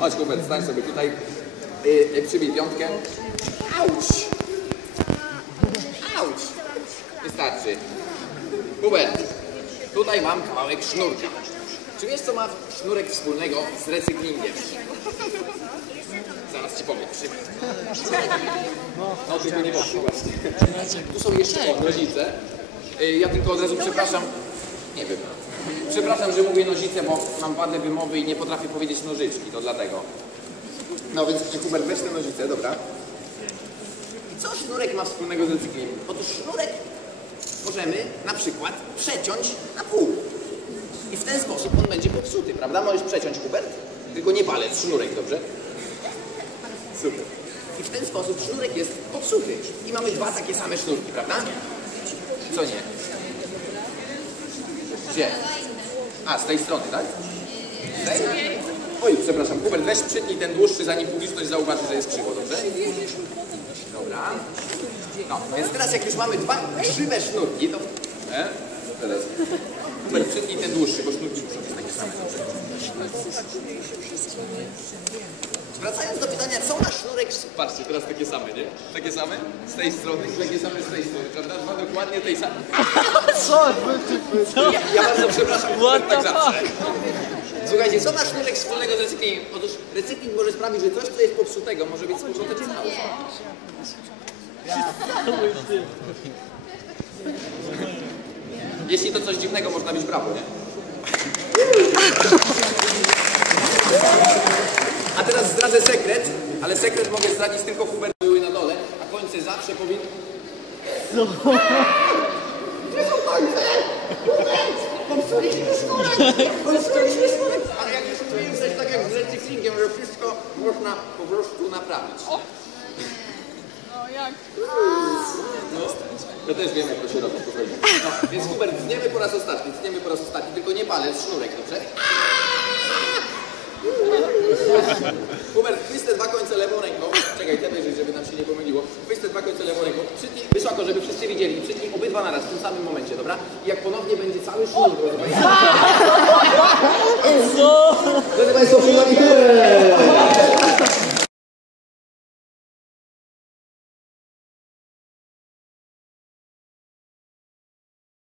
Chodź, Hubert, stań sobie tutaj. Przybij piątkę. Auć! Auć! Wystarczy. Hubert, tutaj mam kawałek sznurka. Czy wiesz, co ma sznurek wspólnego z recyklingiem? Zaraz ci powiem, przybij. No, tylko nie mocno właśnie. Tu są jeszcze nozice. Ja tylko od razu przepraszam. Nie wiem. Przepraszam, że mówię nozice, bo mam wadę wymowy i nie potrafię powiedzieć nożyczki, to dlatego. No więc Hubert, weź te nozice, dobra. Co sznurek ma wspólnego z recyklingiem? Otóż sznurek możemy na przykład przeciąć na pół. I w ten sposób on będzie popsuty, prawda? Możesz przeciąć, Hubert? Tylko nie palec, sznurek, dobrze? Super. I w ten sposób sznurek jest popsuty. I mamy dwa takie same sznurki, prawda? Co nie? Gdzie? A, z tej strony, tak? Z tej? Oj, przepraszam, Hubert, weź przytnij ten dłuższy, zanim publiczność zauważy, że jest krzywo, dobrze? Dobra. No, więc teraz jak już mamy dwa krzywe sznurki, to... Teraz. Hubert, przytnij ten dłuższy, bo sznurki muszą być takie same, dobrze? Wracając do pytania, co na sznurek... Patrzcie, teraz takie same, nie? Takie same? Z tej strony i takie same z tej strony, prawda? Dwa dokładnie tej samej. Co? Ja bardzo przepraszam, tak zawsze. Słuchajcie, co ma sznurek wspólnego z recyklingiem? Otóż recykling może sprawić, że coś, co jest popsutego, może być z powrotem całe. Jeśli to coś dziwnego, można mieć brawo, nie? A teraz zdradzę sekret, ale sekret mogę zdradzić tylko Hubert, były na dole, a końce zawsze powinny... Gdzie są końce? Popsuliśmy sznurek! Popsuliśmy sznurek! Ale jak już czujemy coś tak jak z recyklingiem, że wszystko można po prostu naprawić. No jak? Ja też wiem, jak to się robi. No, więc Hubert, tniemy po raz ostatni, tylko nie palec, sznurek, dobrze? Hubert, chwyć te dwa końce lewą ręką. Czekaj, te wyżej, żeby nam się nie pomyliło. Chwyć te dwa końce lewą ręką. Przytnij wysoko, żeby wszyscy widzieli. Przytnij obydwa naraz w tym samym momencie, dobra? I jak ponownie będzie cały sznur,